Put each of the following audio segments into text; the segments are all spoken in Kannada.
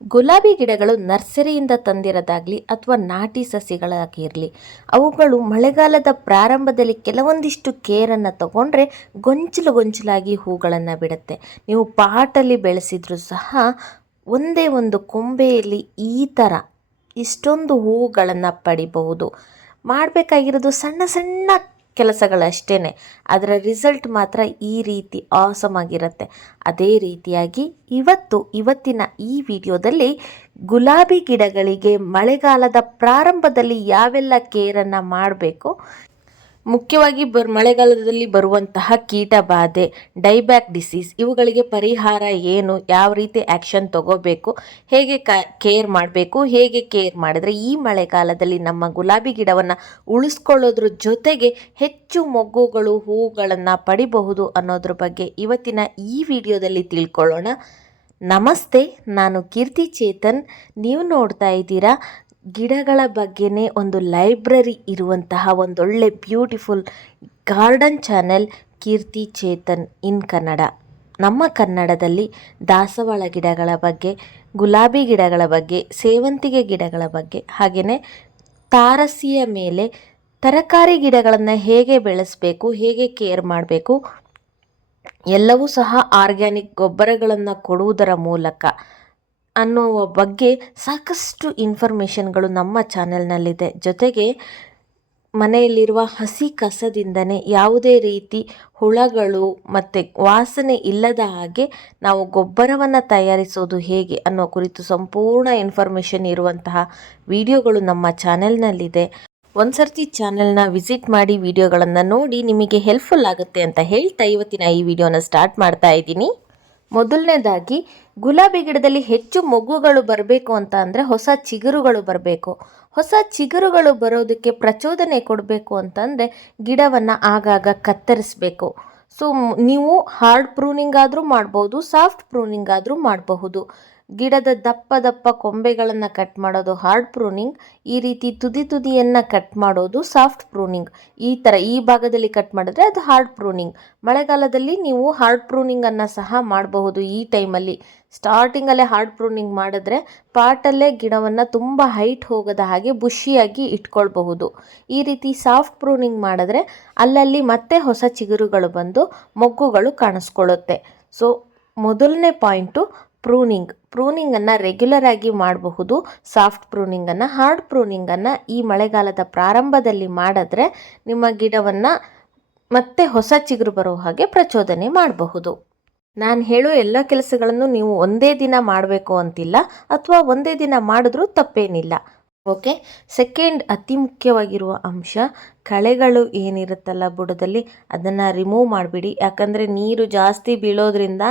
ಗುಲಾಬಿ ಗಿಡಗಳು ನರ್ಸರಿಯಿಂದ ತಂದಿರೋದಾಗಲಿ ಅಥವಾ ನಾಟಿ ಸಸಿಗಳಾಗಿರಲಿ, ಅವುಗಳು ಮಳೆಗಾಲದ ಪ್ರಾರಂಭದಲ್ಲಿ ಕೆಲವೊಂದಿಷ್ಟು ಕೇರನ್ನು ತಗೊಂಡ್ರೆ ಗೊಂಚಲು ಗೊಂಚಲಾಗಿ ಹೂಗಳನ್ನು ಬಿಡುತ್ತೆ. ನೀವು ಪಾಟಲ್ಲಿ ಬೆಳೆಸಿದ್ರೂ ಸಹ ಒಂದೇ ಒಂದು ಕೊಂಬೆಯಲ್ಲಿ ಈ ಥರ ಇಷ್ಟೊಂದು ಹೂಗಳನ್ನು ಪಡಿಬಹುದು. ಮಾಡಬೇಕಾಗಿರೋದು ಸಣ್ಣ ಸಣ್ಣ ಕೆಲಸಗಳಷ್ಟೇ, ಅದರ ರಿಸಲ್ಟ್ ಮಾತ್ರ ಈ ರೀತಿ ಆಸಮ್ ಆಗಿರುತ್ತೆ. ಅದೇ ರೀತಿಯಾಗಿ ಇವತ್ತಿನ ಈ ವಿಡಿಯೋದಲ್ಲಿ ಗುಲಾಬಿ ಗಿಡಗಳಿಗೆ ಮಳೆಗಾಲದ ಪ್ರಾರಂಭದಲ್ಲಿ ಯಾವೆಲ್ಲ ಕೇರನ್ನು ಮಾಡಬೇಕು, ಮುಖ್ಯವಾಗಿ ಮಳೆಗಾಲದಲ್ಲಿ ಬರುವಂತಹ ಕೀಟ ಬಾಧೆ, ಡೈಬ್ಯಾಕ್ ಡಿಸೀಸ್, ಇವುಗಳಿಗೆ ಪರಿಹಾರ ಏನು, ಯಾವ ರೀತಿ ಆ್ಯಕ್ಷನ್ ತಗೋಬೇಕು, ಹೇಗೆ ಕೇರ್ ಮಾಡಬೇಕು, ಹೇಗೆ ಕೇರ್ ಮಾಡಿದ್ರೆ ಈ ಮಳೆಗಾಲದಲ್ಲಿ ನಮ್ಮ ಗುಲಾಬಿ ಗಿಡವನ್ನು ಉಳಿಸ್ಕೊಳ್ಳೋದ್ರ ಜೊತೆಗೆ ಹೆಚ್ಚು ಮೊಗ್ಗುಗಳು ಹೂಗಳನ್ನು ಪಡಿಬಹುದು ಅನ್ನೋದ್ರ ಬಗ್ಗೆ ಇವತ್ತಿನ ಈ ವಿಡಿಯೋದಲ್ಲಿ ತಿಳ್ಕೊಳ್ಳೋಣ. ನಮಸ್ತೆ, ನಾನು ಕೀರ್ತಿ ಚೇತನ್. ನೀವು ನೋಡ್ತಾ ಇದ್ದೀರಾ ಗಿಡಗಳ ಬಗ್ಗೆನೇ ಒಂದು ಲೈಬ್ರರಿ ಇರುವಂತಹ ಒಂದೊಳ್ಳೆ ಬ್ಯೂಟಿಫುಲ್ ಗಾರ್ಡನ್ ಚಾನೆಲ್ ಕೀರ್ತಿ ಚೇತನ್ ಇನ್ ಕನ್ನಡ. ನಮ್ಮ ಕನ್ನಡದಲ್ಲಿ ದಾಸವಾಳ ಗಿಡಗಳ ಬಗ್ಗೆ, ಗುಲಾಬಿ ಗಿಡಗಳ ಬಗ್ಗೆ, ಸೇವಂತಿಗೆ ಗಿಡಗಳ ಬಗ್ಗೆ, ಹಾಗೆಯೇ ತಾರಸಿಯ ಮೇಲೆ ತರಕಾರಿ ಗಿಡಗಳನ್ನು ಹೇಗೆ ಬೆಳೆಸಬೇಕು, ಹೇಗೆ ಕೇರ್ ಮಾಡಬೇಕು, ಎಲ್ಲವೂ ಸಹ ಆರ್ಗ್ಯಾನಿಕ್ ಗೊಬ್ಬರಗಳನ್ನು ಕೊಡುವುದರ ಮೂಲಕ ಅನ್ನುವ ಬಗ್ಗೆ ಸಾಕಷ್ಟು ಇನ್ಫಾರ್ಮೇಷನ್ಗಳು ನಮ್ಮ ಚಾನೆಲ್ನಲ್ಲಿದೆ. ಜೊತೆಗೆ ಮನೆಯಲ್ಲಿರುವ ಹಸಿ ಕಸದಿಂದನೇ ಯಾವುದೇ ರೀತಿ ಹುಳಗಳು ಮತ್ತು ವಾಸನೆ ಇಲ್ಲದ ಹಾಗೆ ನಾವು ಗೊಬ್ಬರವನ್ನು ತಯಾರಿಸೋದು ಹೇಗೆ ಅನ್ನೋ ಕುರಿತು ಸಂಪೂರ್ಣ ಇನ್ಫಾರ್ಮೇಷನ್ ಇರುವಂತಹ ವಿಡಿಯೋಗಳು ನಮ್ಮ ಚಾನೆಲ್ನಲ್ಲಿದೆ. ಒಂದ್ಸರ್ತಿ ಚಾನೆಲ್ನ ವಿಸಿಟ್ ಮಾಡಿ ವಿಡಿಯೋಗಳನ್ನು ನೋಡಿ, ನಿಮಗೆ ಹೆಲ್ಪ್ಫುಲ್ ಆಗುತ್ತೆ ಅಂತ ಹೇಳ್ತಾ ಇವತ್ತಿನ ಈ ವಿಡಿಯೋನ ಸ್ಟಾರ್ಟ್ ಮಾಡ್ತಾ ಇದ್ದೀನಿ. ಮೊದಲನೇದಾಗಿ, ಗುಲಾಬಿ ಗಿಡದಲ್ಲಿ ಹೆಚ್ಚು ಮೊಗ್ಗುಗಳು ಬರಬೇಕು ಅಂತ ಅಂದರೆ ಹೊಸ ಚಿಗುರುಗಳು ಬರಬೇಕು. ಹೊಸ ಚಿಗುರುಗಳು ಬರೋದಕ್ಕೆ ಪ್ರಚೋದನೆ ಕೊಡಬೇಕು ಅಂತಂದರೆ ಗಿಡವನ್ನು ಆಗಾಗ ಕತ್ತರಿಸಬೇಕು. ಸೊ ನೀವು ಹಾರ್ಡ್ ಪ್ರೂನಿಂಗ್ ಆದರೂ ಮಾಡ್ಬೋದು, ಸಾಫ್ಟ್ ಪ್ರೂನಿಂಗ್ ಆದರೂ ಮಾಡಬಹುದು. ಗಿಡದ ದಪ್ಪ ದಪ್ಪ ಕೊಂಬೆಗಳನ್ನು ಕಟ್ ಮಾಡೋದು ಹಾರ್ಡ್ ಪ್ರೂನಿಂಗ್, ಈ ರೀತಿ ತುದಿಯನ್ನು ಕಟ್ ಮಾಡೋದು ಸಾಫ್ಟ್ ಪ್ರೂನಿಂಗ್. ಈ ಭಾಗದಲ್ಲಿ ಕಟ್ ಮಾಡಿದ್ರೆ ಅದು ಹಾರ್ಡ್ ಪ್ರೂನಿಂಗ್. ಮಳೆಗಾಲದಲ್ಲಿ ನೀವು ಹಾರ್ಡ್ ಪ್ರೂನಿಂಗನ್ನು ಸಹ ಮಾಡಬಹುದು. ಈ ಟೈಮಲ್ಲಿ ಸ್ಟಾರ್ಟಿಂಗಲ್ಲೇ ಹಾರ್ಡ್ ಪ್ರೂನಿಂಗ್ ಮಾಡಿದ್ರೆ ಪಾಟಲ್ಲೇ ಗಿಡವನ್ನು ತುಂಬ ಹೈಟ್ ಹೋಗದ ಹಾಗೆ ಬುಷಿಯಾಗಿ ಇಟ್ಕೊಳ್ಬಹುದು. ಈ ರೀತಿ ಸಾಫ್ಟ್ ಪ್ರೂನಿಂಗ್ ಮಾಡಿದ್ರೆ ಅಲ್ಲಲ್ಲಿ ಮತ್ತೆ ಹೊಸ ಚಿಗುರುಗಳು ಬಂದು ಮೊಗ್ಗುಗಳು ಕಾಣಿಸ್ಕೊಳ್ಳುತ್ತೆ. ಸೊ ಮೊದಲನೇ ಪಾಯಿಂಟು ಪ್ರೂನಿಂಗನ್ನು ರೆಗ್ಯುಲರ್ ಆಗಿ ಮಾಡಬಹುದು. ಸಾಫ್ಟ್ ಪ್ರೂನಿಂಗನ್ನು, ಹಾರ್ಡ್ ಪ್ರೂನಿಂಗನ್ನು ಈ ಮಳೆಗಾಲದ ಪ್ರಾರಂಭದಲ್ಲಿ ಮಾಡಿದ್ರೆ ನಿಮ್ಮ ಗಿಡವನ್ನು ಮತ್ತೆ ಹೊಸ ಚಿಗುರು ಬರೋ ಹಾಗೆ ಪ್ರಚೋದನೆ ಮಾಡಬಹುದು. ನಾನು ಹೇಳೋ ಎಲ್ಲ ಕೆಲಸಗಳನ್ನು ನೀವು ಒಂದೇ ದಿನ ಮಾಡಬೇಕು ಅಂತಿಲ್ಲ, ಅಥವಾ ಒಂದೇ ದಿನ ಮಾಡಿದ್ರೂ ತಪ್ಪೇನಿಲ್ಲ. ಓಕೆ. ಸೆಕೆಂಡ್ ಅತಿ ಮುಖ್ಯವಾಗಿರುವ ಅಂಶ, ಕಳೆಗಳು ಏನಿರುತ್ತಲ್ಲ ಬುಡದಲ್ಲಿ ಅದನ್ನು ರಿಮೂವ್ ಮಾಡಿಬಿಡಿ. ಯಾಕಂದರೆ ನೀರು ಜಾಸ್ತಿ ಬೀಳೋದ್ರಿಂದ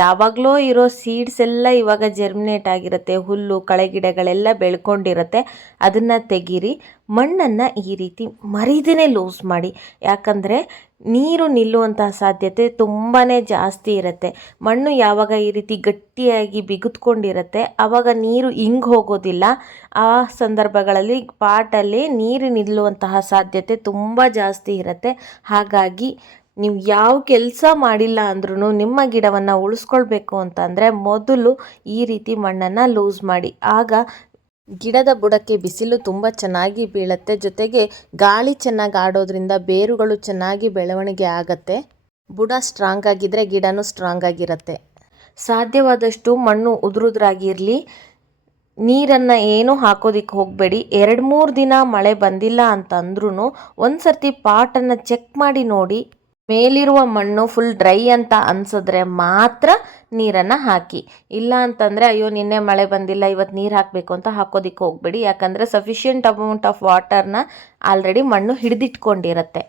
ಯಾವಾಗಲೂ ಇರೋ ಸೀಡ್ಸ್ ಎಲ್ಲ ಇವಾಗ ಜರ್ಮಿನೇಟ್ ಆಗಿರುತ್ತೆ, ಹುಲ್ಲು ಕಳೆ ಗಿಡಗಳೆಲ್ಲ ಬೆಳ್ಕೊಂಡಿರುತ್ತೆ, ಅದನ್ನು ತೆಗೀರಿ. ಮಣ್ಣನ್ನು ಈ ರೀತಿ ಮರಿದೇ ಲೂಸ್ ಮಾಡಿ, ಯಾಕಂದರೆ ನೀರು ನಿಲ್ಲುವಂತಹ ಸಾಧ್ಯತೆ ತುಂಬಾ ಜಾಸ್ತಿ ಇರುತ್ತೆ. ಮಣ್ಣು ಯಾವಾಗ ಈ ರೀತಿ ಗಟ್ಟಿಯಾಗಿ ಬಿಗಿದ್ಕೊಂಡಿರುತ್ತೆ ಆವಾಗ ನೀರು ಹಿಂಗೆ ಹೋಗೋದಿಲ್ಲ. ಆ ಸಂದರ್ಭಗಳಲ್ಲಿ ಪಾಟಲ್ಲಿ ನೀರು ನಿಲ್ಲುವಂತಹ ಸಾಧ್ಯತೆ ತುಂಬ ಜಾಸ್ತಿ ಇರುತ್ತೆ. ಹಾಗಾಗಿ ನೀವು ಯಾವ ಕೆಲಸ ಮಾಡಿಲ್ಲ ಅಂದ್ರೂ ನಿಮ್ಮ ಗಿಡವನ್ನು ಉಳಿಸ್ಕೊಳ್ಬೇಕು ಅಂತಂದರೆ ಮೊದಲು ಈ ರೀತಿ ಮಣ್ಣನ್ನು ಲೂಸ್ ಮಾಡಿ. ಆಗ ಗಿಡದ ಬುಡಕ್ಕೆ ಬಿಸಿಲು ತುಂಬ ಚೆನ್ನಾಗಿ ಬೀಳುತ್ತೆ, ಜೊತೆಗೆ ಗಾಳಿ ಚೆನ್ನಾಗಿ ಆಡೋದ್ರಿಂದ ಬೇರುಗಳು ಚೆನ್ನಾಗಿ ಬೆಳವಣಿಗೆ ಆಗತ್ತೆ. ಬುಡ ಸ್ಟ್ರಾಂಗ್ ಆಗಿದ್ದರೆ ಗಿಡನೂ ಸ್ಟ್ರಾಂಗ್ ಆಗಿರುತ್ತೆ. ಸಾಧ್ಯವಾದಷ್ಟು ಮಣ್ಣು ಉದುರುದ್ರಾಗಿರಲಿ. ನೀರನ್ನು ಏನೂ ಹಾಕೋದಿಕ್ಕೆ ಹೋಗಬೇಡಿ. 2-3 ದಿನ ಮಳೆ ಬಂದಿಲ್ಲ ಅಂತಂದ್ರೂ ಒಂದು ಸರ್ತಿ ಪಾಟನ್ನು ಚೆಕ್ ಮಾಡಿ ನೋಡಿ. ಮೇಲಿರುವ ಮಣ್ಣು ಫುಲ್ ಡ್ರೈ ಅಂತ ಅನಿಸಿದ್ರೆ ಮಾತ್ರ ನೀರನ್ನು ಹಾಕಿ. ಇಲ್ಲ ಅಂತಂದರೆ ಅಯ್ಯೋ ನಿನ್ನೆ ಮಳೆ ಬಂದಿಲ್ಲ ಇವತ್ತು ನೀರು ಹಾಕಬೇಕು ಅಂತ ಹಾಕೋದಿಕ್ಕೆ ಹೋಗಬೇಡಿ. ಯಾಕಂದರೆ ಸಫಿಷಿಯೆಂಟ್ ಅಮೌಂಟ್ ಆಫ್ ವಾಟರ್ನ ಆಲ್ರೆಡಿ ಮಣ್ಣು ಹಿಡಿದಿಟ್ಕೊಂಡಿರುತ್ತೆ.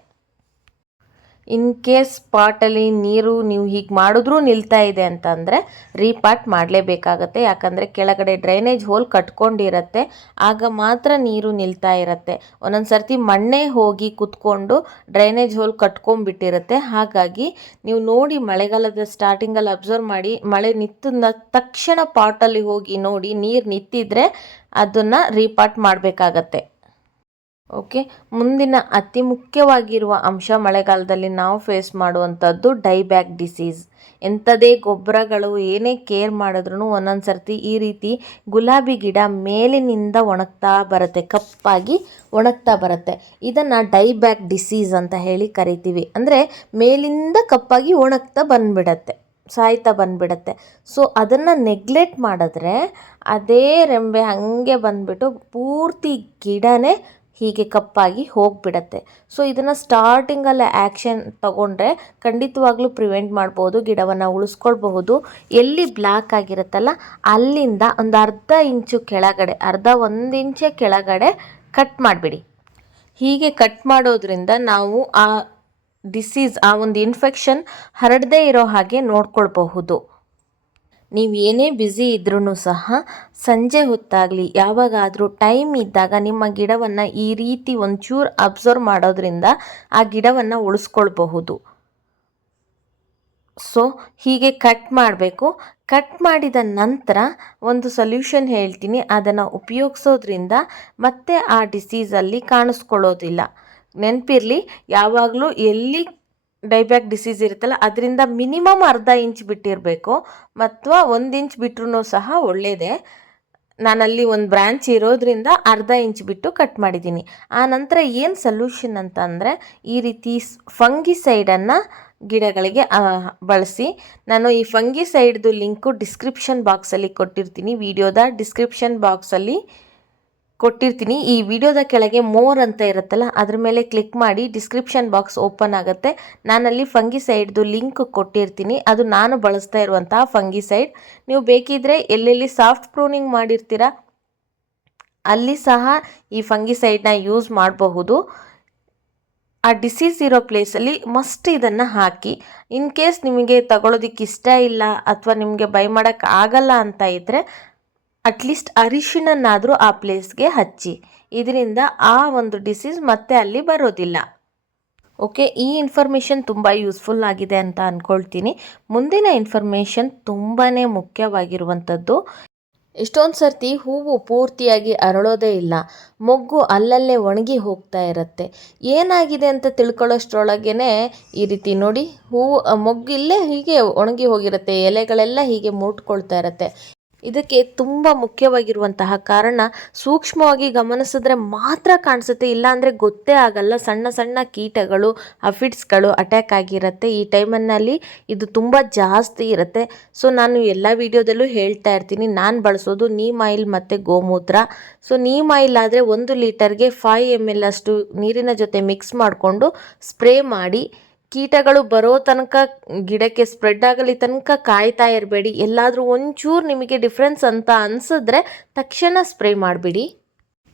ಇನ್ ಕೇಸ್ ಪಾಟಲ್ಲಿ ನೀರು ನೀವು ಹೀಗೆ ಮಾಡಿದ್ರೂ ನಿಲ್ತಾ ಇದೆ ಅಂತಂದರೆ ರೀಪಾಟ್ ಮಾಡಲೇಬೇಕಾಗತ್ತೆ. ಯಾಕಂದರೆ ಕೆಳಗಡೆ ಡ್ರೈನೇಜ್ ಹೋಲ್ ಕಟ್ಕೊಂಡಿರುತ್ತೆ, ಆಗ ಮಾತ್ರ ನೀರು ನಿಲ್ತಾ ಇರುತ್ತೆ. ಒಂದೊಂದು ಸರ್ತಿ ಮಣ್ಣೇ ಹೋಗಿ ಕುತ್ಕೊಂಡು ಡ್ರೈನೇಜ್ ಹೋಲ್ ಕಟ್ಕೊಂಡ್ಬಿಟ್ಟಿರುತ್ತೆ. ಹಾಗಾಗಿ ನೀವು ನೋಡಿ, ಮಳೆಗಾಲದ ಸ್ಟಾರ್ಟಿಂಗಲ್ಲಿ ಅಬ್ಸರ್ವ್ ಮಾಡಿ, ಮಳೆ ನಿಂತ ತಕ್ಷಣ ಪಾಟಲ್ಲಿ ಹೋಗಿ ನೋಡಿ ನೀರು ನಿಂತಿದ್ರೆ ಅದನ್ನು ರೀಪಾಟ್ ಮಾಡಬೇಕಾಗತ್ತೆ. ಓಕೆ, ಮುಂದಿನ ಅತಿ ಮುಖ್ಯವಾಗಿರುವ ಅಂಶ ಮಳೆಗಾಲದಲ್ಲಿ ನಾವು ಫೇಸ್ ಮಾಡುವಂಥದ್ದು ಡೈಬ್ಯಾಕ್ ಡಿಸೀಸ್. ಎಂಥದೇ ಗೊಬ್ಬರಗಳು ಏನೇ ಕೇರ್ ಮಾಡಿದ್ರೂ ಒಂದೊಂದು ಸರ್ತಿ ಈ ರೀತಿ ಗುಲಾಬಿ ಗಿಡ ಮೇಲಿನಿಂದ ಒಣಗ್ತಾ ಬರುತ್ತೆ, ಕಪ್ಪಾಗಿ ಒಣಗ್ತಾ ಬರುತ್ತೆ. ಇದನ್ನು ಡೈಬ್ಯಾಕ್ ಡಿಸೀಸ್ ಅಂತ ಹೇಳಿ ಕರಿತೀವಿ. ಅಂದರೆ ಮೇಲಿಂದ ಕಪ್ಪಾಗಿ ಒಣಗ್ತಾ ಬಂದ್ಬಿಡತ್ತೆ, ಸಾಯ್ತಾ ಬಂದ್ಬಿಡತ್ತೆ. ಸೊ ಅದನ್ನು ನೆಗ್ಲೆಕ್ಟ್ ಮಾಡಿದ್ರೆ ಅದೇ ರೆಂಬೆ ಹಾಗೆ ಬಂದ್ಬಿಟ್ಟು ಪೂರ್ತಿ ಗಿಡನೇ ಹೀಗೆ ಕಪ್ಪಾಗಿ ಹೋಗಿಬಿಡತ್ತೆ. ಸೊ ಇದನ್ನು ಸ್ಟಾರ್ಟಿಂಗಲ್ಲೇ ಆ್ಯಕ್ಷನ್ ತಗೊಂಡ್ರೆ ಖಂಡಿತವಾಗ್ಲೂ ಪ್ರಿವೆಂಟ್ ಮಾಡ್ಬೋದು, ಗಿಡವನ್ನು ಉಳಿಸ್ಕೊಳ್ಬಹುದು. ಎಲ್ಲಿ ಬ್ಲ್ಯಾಕ್ ಆಗಿರುತ್ತಲ್ಲ ಅಲ್ಲಿಂದ ಒಂದು ಅರ್ಧ ಇಂಚು ಕೆಳಗಡೆ, ಒಂದು ಇಂಚೆ ಕೆಳಗಡೆ ಕಟ್ ಮಾಡಿಬಿಡಿ. ಹೀಗೆ ಕಟ್ ಮಾಡೋದ್ರಿಂದ ನಾವು ಆ ಡಿಸೀಸ್, ಆ ಒಂದು ಇನ್ಫೆಕ್ಷನ್ ಹರಡದೇ ಇರೋ ಹಾಗೆ ನೋಡ್ಕೊಳ್ಬಹುದು. ನೀವು ಏನೇ ಬ್ಯುಸಿ ಇದ್ರೂ ಸಹ ಸಂಜೆ ಹೊತ್ತಾಗಲಿ ಯಾವಾಗಾದರೂ ಟೈಮ್ ಇದ್ದಾಗ ನಿಮ್ಮ ಗಿಡವನ್ನು ಈ ರೀತಿ ಒಂಚೂರು ಅಬ್ಸರ್ವ್ ಮಾಡೋದ್ರಿಂದ ಆ ಗಿಡವನ್ನು ಉಳಿಸ್ಕೊಳ್ಬಹುದು. ಸೊ ಹೀಗೆ ಕಟ್ ಮಾಡಬೇಕು. ಕಟ್ ಮಾಡಿದ ನಂತರ ಒಂದು ಸೊಲ್ಯೂಷನ್ ಹೇಳ್ತೀನಿ, ಅದನ್ನು ಉಪಯೋಗಿಸೋದ್ರಿಂದ ಮತ್ತೆ ಆ ಡಿಸೀಸಲ್ಲಿ ಕಾಣಿಸ್ಕೊಳ್ಳೋದಿಲ್ಲ. ನೆನಪಿರಲಿ, ಯಾವಾಗಲೂ ಎಲ್ಲಿ ಡೈಬ್ಯಾಕ್ ಡಿಸೀಸ್ ಇರುತ್ತಲ್ಲ ಅದರಿಂದ ಮಿನಿಮಮ್ ಅರ್ಧ ಇಂಚ್ ಬಿಟ್ಟಿರಬೇಕು, ಮತ್ತು 1 ಇಂಚ್ ಬಿಟ್ಟರೂ ಸಹ ಒಳ್ಳೆಯದೇ. ನಾನಲ್ಲಿ ಒಂದು ಬ್ರ್ಯಾಂಚ್ ಇರೋದ್ರಿಂದ ಅರ್ಧ ಇಂಚ್ ಬಿಟ್ಟು ಕಟ್ ಮಾಡಿದ್ದೀನಿ. ಆ ನಂತರ ಏನು ಸೊಲ್ಯೂಷನ್ ಅಂತ ಅಂದರೆ, ಈ ರೀತಿ ಫಂಗಿಸೈಡನ್ನು ಗಿಡಗಳಿಗೆ ಬಳಸಿ. ನಾನು ಈ ಫಂಗಿಸೈಡ್ದು ಲಿಂಕು ಡಿಸ್ಕ್ರಿಪ್ಷನ್ ಬಾಕ್ಸಲ್ಲಿ ಕೊಟ್ಟಿರ್ತೀನಿ, ವಿಡಿಯೋದ ಡಿಸ್ಕ್ರಿಪ್ಷನ್ ಬಾಕ್ಸಲ್ಲಿ ಕೊಟ್ಟಿರ್ತೀನಿ. ಈ ವಿಡಿಯೋದ ಕೆಳಗೆ ಮೋರ್ ಅಂತ ಇರುತ್ತಲ್ಲ ಅದ್ರ ಮೇಲೆ ಕ್ಲಿಕ್ ಮಾಡಿ ಡಿಸ್ಕ್ರಿಪ್ಷನ್ ಬಾಕ್ಸ್ ಓಪನ್ ಆಗುತ್ತೆ. ನಾನಲ್ಲಿ ಫಂಗಿಸೈಡ್ದು ಲಿಂಕ್ ಕೊಟ್ಟಿರ್ತೀನಿ, ಅದು ನಾನು ಬಳಸ್ತಾ ಇರುವಂತಹ ಫಂಗಿಸೈಡ್. ನೀವು ಬೇಕಿದ್ರೆ ಎಲ್ಲೆಲ್ಲಿ ಸಾಫ್ಟ್ ಪ್ರೂನಿಂಗ್ ಮಾಡಿರ್ತೀರ ಅಲ್ಲಿ ಸಹ ಈ ಫಂಗಿಸೈಡ್ನ ಯೂಸ್ ಮಾಡಬಹುದು. ಆ ಡಿಸೀಸ್ ಇರೋ ಪ್ಲೇಸಲ್ಲಿ ಮಸ್ಟ್ ಇದನ್ನು ಹಾಕಿ. ಇನ್ ಕೇಸ್ ನಿಮಗೆ ತಗೊಳ್ಳೋದಕ್ಕೆ ಇಷ್ಟ ಇಲ್ಲ ಅಥವಾ ನಿಮಗೆ ಬೈ ಮಾಡೋಕ್ಕೆ ಆಗಲ್ಲ ಅಂತ ಇದ್ದರೆ ಅಟ್ಲೀಸ್ಟ್ ಅರಿಶಿಣನ್ನಾದರೂ ಆ ಪ್ಲೇಸ್ಗೆ ಹಚ್ಚಿ. ಇದರಿಂದ ಆ ಒಂದು ಡಿಸೀಸ್ ಮತ್ತೆ ಅಲ್ಲಿ ಬರೋದಿಲ್ಲ. ಓಕೆ, ಈ ಇನ್ಫಾರ್ಮೇಷನ್ ತುಂಬ ಯೂಸ್ಫುಲ್ ಆಗಿದೆ ಅಂತ ಅಂದ್ಕೊಳ್ತೀನಿ. ಮುಂದಿನ ಇನ್ಫಾರ್ಮೇಷನ್ ತುಂಬಾ ಮುಖ್ಯವಾಗಿರುವಂಥದ್ದು. ಎಷ್ಟೊಂದು ಸರ್ತಿ ಹೂವು ಪೂರ್ತಿಯಾಗಿ ಅರಳೋದೇ ಇಲ್ಲ, ಮೊಗ್ಗು ಅಲ್ಲಲ್ಲೇ ಒಣಗಿ ಹೋಗ್ತಾ ಇರುತ್ತೆ. ಏನಾಗಿದೆ ಅಂತ ತಿಳ್ಕೊಳ್ಳೋಷ್ಟ್ರೊಳಗೇ ಈ ರೀತಿ ನೋಡಿ, ಹೂವು ಮೊಗ್ಗಿಲ್ಲೇ ಹೀಗೆ ಒಣಗಿ ಹೋಗಿರುತ್ತೆ, ಎಲೆಗಳೆಲ್ಲ ಹೀಗೆ ಮುಟ್ಕೊಳ್ತಾ ಇರುತ್ತೆ. ಇದಕ್ಕೆ ತುಂಬ ಮುಖ್ಯವಾಗಿರುವಂತಹ ಕಾರಣ ಸೂಕ್ಷ್ಮವಾಗಿ ಗಮನಿಸಿದ್ರೆ ಮಾತ್ರ ಕಾಣಿಸುತ್ತೆ, ಇಲ್ಲಾಂದರೆ ಗೊತ್ತೇ ಆಗಲ್ಲ. ಸಣ್ಣ ಸಣ್ಣ ಕೀಟಗಳು, ಅಫಿಡ್ಸ್ಗಳು ಅಟ್ಯಾಕ್ ಆಗಿರುತ್ತೆ. ಈ ಟೈಮನ್ನಲ್ಲಿ ಇದು ತುಂಬ ಜಾಸ್ತಿ ಇರುತ್ತೆ. ಸೊ ನಾನು ಎಲ್ಲ ವಿಡಿಯೋದಲ್ಲೂ ಹೇಳ್ತಾ ಇರ್ತೀನಿ, ನಾನು ಬಳಸೋದು ನೀಮ್ ಆಯಿಲ್ ಮತ್ತು ಗೋಮೂತ್ರ. ಸೊ ನೀಮ್ ಆಯಿಲ್ ಆದರೆ 1 ಲೀಟರ್ಗೆ 5 ml ಅಷ್ಟು ನೀರಿನ ಜೊತೆ ಮಿಕ್ಸ್ ಮಾಡಿಕೊಂಡು ಸ್ಪ್ರೇ ಮಾಡಿ. ಕೀಟಗಳು ಬರೋ ತನಕ, ಗಿಡಕ್ಕೆ ಸ್ಪ್ರೆಡ್ ಆಗಲಿ ತನಕ ಕಾಯ್ತಾ ಇರಬೇಡಿ. ಎಲ್ಲಾದರೂ ಒಂಚೂರು ನಿಮಗೆ ಡಿಫ್ರೆನ್ಸ್ ಅಂತ ಅನಿಸಿದ್ರೆ ತಕ್ಷಣ ಸ್ಪ್ರೇ ಮಾಡಿಬಿಡಿ.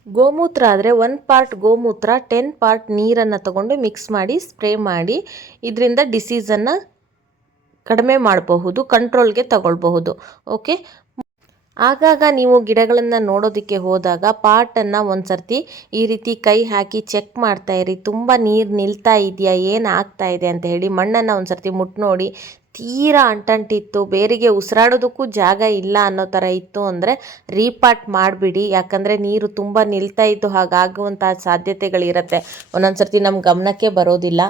ಗೋಮೂತ್ರ ಆದರೆ 1 ಪಾರ್ಟ್ ಗೋಮೂತ್ರ 10 ಪಾರ್ಟ್ ನೀರನ್ನು ತಗೊಂಡು ಮಿಕ್ಸ್ ಮಾಡಿ ಸ್ಪ್ರೇ ಮಾಡಿ. ಇದರಿಂದ ಡಿಸೀಸನ್ನು ಕಡಿಮೆ ಮಾಡಬಹುದು, ಕಂಟ್ರೋಲ್ಗೆ ತಗೊಳ್ಬಹುದು. ಓಕೆ, ಆಗಾಗ ನೀವು ಗಿಡಗಳನ್ನು ನೋಡೋದಕ್ಕೆ ಹೋದಾಗ ಪಾಟನ್ನು ಒಂದು ಸರ್ತಿ ಈ ರೀತಿ ಕೈ ಹಾಕಿ ಚೆಕ್ ಮಾಡ್ತಾ ಇರಿ. ತುಂಬ ನೀರು ನಿಲ್ತಾ ಇದೆಯಾ, ಏನು ಆಗ್ತಾ ಇದೆ ಅಂತ ಹೇಳಿ ಮಣ್ಣನ್ನು ಒಂದು ಸರ್ತಿ ಮುಟ್ಟು ನೋಡಿ. ತೀರಾ ಅಂಟಂಟಿತ್ತು, ಬೇರಿಗೆ ಉಸಿರಾಡೋದಕ್ಕೂ ಜಾಗ ಇಲ್ಲ ಅನ್ನೋ ಥರ ಇತ್ತು ಅಂದರೆ ರೀಪಾಟ್ ಮಾಡಿಬಿಡಿ. ಯಾಕಂದರೆ ನೀರು ತುಂಬ ನಿಲ್ತಾ ಇದ್ದು ಹಾಗಾಗುವಂಥ ಸಾಧ್ಯತೆಗಳಿರುತ್ತೆ, ಒಂದೊಂದು ಸರ್ತಿ ನಮ್ಮ ಗಮನಕ್ಕೆ ಬರೋದಿಲ್ಲ.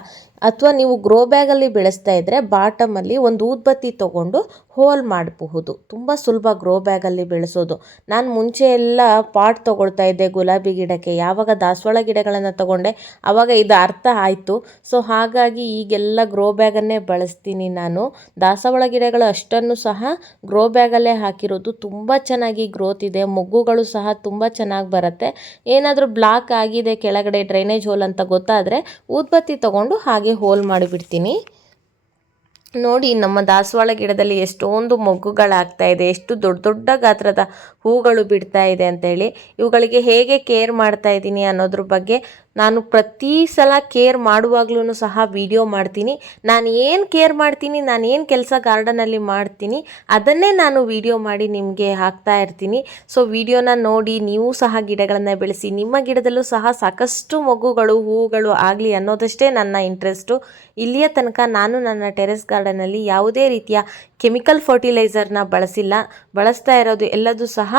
ಅಥವಾ ನೀವು ಗ್ರೋ ಬ್ಯಾಗಲ್ಲಿ ಬೆಳೆಸ್ತಾ ಇದ್ದರೆ ಬಾಟಮಲ್ಲಿ ಒಂದು ಊದ್ಬತ್ತಿ ತೊಗೊಂಡು ಹೋಲ್ ಮಾಡಬಹುದು. ತುಂಬ ಸುಲಭ ಗ್ರೋ ಬ್ಯಾಗಲ್ಲಿ ಬೆಳೆಸೋದು. ನಾನು ಮುಂಚೆ ಎಲ್ಲ ಪಾಟ್ ತೊಗೊಳ್ತಾ ಇದ್ದೆ ಗುಲಾಬಿ ಗಿಡಕ್ಕೆ. ಯಾವಾಗ ದಾಸವಾಳ ಗಿಡಗಳನ್ನು ತೊಗೊಂಡೆ ಆವಾಗ ಇದು ಅರ್ಥ ಆಯಿತು. ಸೊ ಹಾಗಾಗಿ ಈಗೆಲ್ಲ ಗ್ರೋ ಬ್ಯಾಗನ್ನೇ ಬಳಸ್ತೀನಿ ನಾನು. ದಾಸವಾಳ ಗಿಡಗಳು ಅಷ್ಟನ್ನು ಸಹ ಗ್ರೋ ಬ್ಯಾಗಲ್ಲೇ ಹಾಕಿರೋದು. ತುಂಬ ಚೆನ್ನಾಗಿ ಗ್ರೋತ್ ಇದೆ, ಮೊಗ್ಗುಗಳು ಸಹ ತುಂಬ ಚೆನ್ನಾಗಿ ಬರುತ್ತೆ. ಏನಾದರೂ ಬ್ಲಾಕ್ ಆಗಿದೆ ಕೆಳಗಡೆ ಡ್ರೈನೇಜ್ ಹೋಲ್ ಅಂತ ಗೊತ್ತಾದರೆ ಊದ್ಬತ್ತಿ ತೊಗೊಂಡು ಹಾಗೆ ಹೋಲ್ ಮಾಡಿಬಿಡ್ತೀನಿ. ನೋಡಿ, ನಮ್ಮ ದಾಸವಾಳ ಗಿಡದಲ್ಲಿ ಎಷ್ಟೊಂದು ಮೊಗ್ಗುಗಳಾಗ್ತಾ ಇದೆ, ಎಷ್ಟು ದೊಡ್ಡ ದೊಡ್ಡ ಗಾತ್ರದ ಹೂಗಳು ಬಿಡ್ತಾ ಇದೆ ಅಂತೇಳಿ. ಇವುಗಳಿಗೆ ಹೇಗೆ ಕೇರ್ ಮಾಡ್ತಾ ಇದ್ದೀನಿ ಅನ್ನೋದ್ರ ಬಗ್ಗೆ ನಾನು ಪ್ರತಿ ಸಲ ಕೇರ್ ಮಾಡುವಾಗ್ಲೂ ಸಹ ವಿಡಿಯೋ ಮಾಡ್ತೀನಿ. ನಾನು ಏನು ಕೇರ್ ಮಾಡ್ತೀನಿ, ನಾನು ಏನು ಕೆಲಸ ಗಾರ್ಡನಲ್ಲಿ ಮಾಡ್ತೀನಿ ಅದನ್ನೇ ನಾನು ವಿಡಿಯೋ ಮಾಡಿ ನಿಮಗೆ ಹಾಕ್ತಾ ಇರ್ತೀನಿ. ಸೊ ವಿಡಿಯೋನ ನೋಡಿ ನೀವು ಸಹ ಗಿಡಗಳನ್ನು ಬೆಳೆಸಿ. ನಿಮ್ಮ ಗಿಡದಲ್ಲೂ ಸಹ ಸಾಕಷ್ಟು ಮಗುಗಳು ಹೂವುಗಳು ಆಗಲಿ ಅನ್ನೋದಷ್ಟೇ ನನ್ನ ಇಂಟ್ರೆಸ್ಟು. ಇಲ್ಲಿಯ ತನಕ ನಾನು ನನ್ನ ಟೆರೆಸ್ ಗಾರ್ಡನಲ್ಲಿ ಯಾವುದೇ ರೀತಿಯ ಕೆಮಿಕಲ್ ಫರ್ಟಿಲೈಸರ್ನ ಬಳಸ್ತಾ ಇರೋದು ಎಲ್ಲದೂ ಸಹ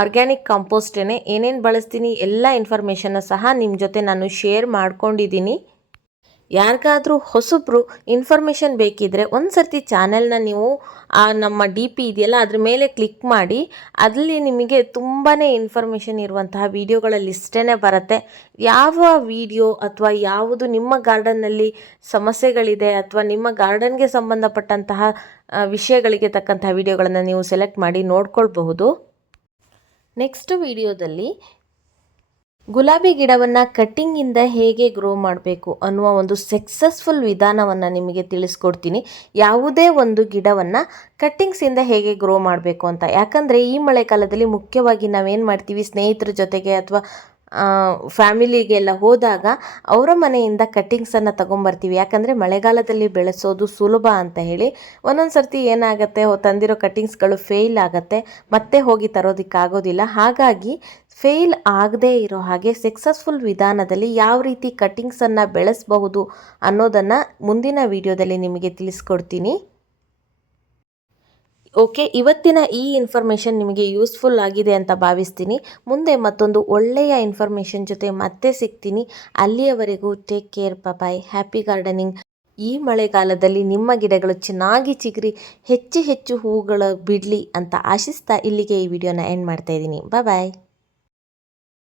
ಆರ್ಗ್ಯಾನಿಕ್ ಕಾಂಪೋಸ್ಟೇ. ಏನೇನು ಬಳಸ್ತೀನಿ ಎಲ್ಲ ಇನ್ಫಾರ್ಮೇಷನ್ನ ಸಹ ನಿಮ್ಮ ಜೊತೆ ನಾನು ಶೇರ್ ಮಾಡ್ಕೊಂಡಿದ್ದೀನಿ. ಯಾರಿಗಾದರೂ ಹೊಸಬ್ರು ಇನ್ಫಾರ್ಮೇಷನ್ ಬೇಕಿದ್ದರೆ ಒಂದು ಸರ್ತಿ ಚಾನೆಲ್ನ ನೀವು ನಮ್ಮ DP ಇದೆಯಲ್ಲ ಅದ್ರ ಮೇಲೆ ಕ್ಲಿಕ್ ಮಾಡಿ. ಅಲ್ಲಿ ನಿಮಗೆ ತುಂಬಾ ಇನ್ಫಾರ್ಮೇಷನ್ ಇರುವಂತಹ ವಿಡಿಯೋಗಳ ಲಿಸ್ಟೇ ಬರುತ್ತೆ. ಯಾವ ವಿಡಿಯೋ ಅಥವಾ ಯಾವುದು ನಿಮ್ಮ ಗಾರ್ಡನ್ನಲ್ಲಿ ಸಮಸ್ಯೆಗಳಿದೆ ಅಥವಾ ನಿಮ್ಮ ಗಾರ್ಡನ್ಗೆ ಸಂಬಂಧಪಟ್ಟಂತಹ ವಿಷಯಗಳಿಗೆ ತಕ್ಕಂತಹ ವಿಡಿಯೋಗಳನ್ನು ನೀವು ಸೆಲೆಕ್ಟ್ ಮಾಡಿ ನೋಡ್ಕೊಳ್ಬಹುದು. ನೆಕ್ಸ್ಟ್ ವಿಡಿಯೋದಲ್ಲಿ ಗುಲಾಬಿ ಗಿಡವನ್ನು ಕಟ್ಟಿಂಗಿಂದ ಹೇಗೆ ಗ್ರೋ ಮಾಡಬೇಕು ಅನ್ನುವ ಒಂದು ಸಕ್ಸಸ್ಫುಲ್ ವಿಧಾನವನ್ನು ನಿಮಗೆ ತಿಳಿಸ್ಕೊಡ್ತೀನಿ. ಯಾವುದೇ ಒಂದು ಗಿಡವನ್ನು ಕಟ್ಟಿಂಗ್ಸಿಂದ ಹೇಗೆ ಗ್ರೋ ಮಾಡಬೇಕು ಅಂತ. ಯಾಕಂದರೆ ಈ ಮಳೆಗಾಲದಲ್ಲಿ ಮುಖ್ಯವಾಗಿ ನಾವೇನು ಮಾಡ್ತೀವಿ, ಸ್ನೇಹಿತರ ಜೊತೆಗೆ ಅಥವಾ ಫ್ಯಾಮಿಲಿಗೆಲ್ಲ ಹೋದಾಗ ಅವರ ಮನೆಯಿಂದ ಕಟ್ಟಿಂಗ್ಸನ್ನು ತೊಗೊಂಬರ್ತೀವಿ. ಯಾಕಂದರೆ ಮಳೆಗಾಲದಲ್ಲಿ ಬೆಳೆಸೋದು ಸುಲಭ ಅಂತ ಹೇಳಿ. ಒಂದೊಂದು ಸರ್ತಿ ಏನಾಗುತ್ತೆ, ತಂದಿರೋ ಕಟ್ಟಿಂಗ್ಸ್ಗಳು ಫೇಲ್ ಆಗುತ್ತೆ, ಮತ್ತೆ ಹೋಗಿ ತರೋದಕ್ಕಾಗೋದಿಲ್ಲ. ಹಾಗಾಗಿ ಫೇಲ್ ಆಗದೇ ಇರೋ ಹಾಗೆ ಸಕ್ಸಸ್ಫುಲ್ ವಿಧಾನದಲ್ಲಿ ಯಾವ ರೀತಿ ಕಟ್ಟಿಂಗ್ಸನ್ನು ಬೆಳೆಸಬಹುದು ಅನ್ನೋದನ್ನು ಮುಂದಿನ ವಿಡಿಯೋದಲ್ಲಿ ನಿಮಗೆ ತಿಳಿಸ್ಕೊಡ್ತೀನಿ. ಓಕೆ, ಇವತ್ತಿನ ಈ ಇನ್ಫಾರ್ಮೇಷನ್ ನಿಮಗೆ ಯೂಸ್ಫುಲ್ ಆಗಿದೆ ಅಂತ ಭಾವಿಸ್ತೀನಿ. ಮುಂದೆ ಮತ್ತೊಂದು ಒಳ್ಳೆಯ ಇನ್ಫಾರ್ಮೇಷನ್ ಜೊತೆ ಮತ್ತೆ ಸಿಗ್ತೀನಿ. ಅಲ್ಲಿಯವರೆಗೂ ಟೇಕ್ ಕೇರ್, ಬಾಯ್, ಹ್ಯಾಪಿ ಗಾರ್ಡನಿಂಗ್. ಈ ಮಳೆಗಾಲದಲ್ಲಿ ನಿಮ್ಮ ಗಿಡಗಳು ಚೆನ್ನಾಗಿ ಚಿಗುರಿ ಹೆಚ್ಚು ಹೆಚ್ಚು ಹೂಗಳು ಬಿಡಲಿ ಅಂತ ಆಶಿಸ್ತಾ ಇಲ್ಲಿಗೆ ಈ ವಿಡಿಯೋನ ಎಂಡ್ ಮಾಡ್ತಾ ಇದ್ದೀನಿ. ಬಾಯ್.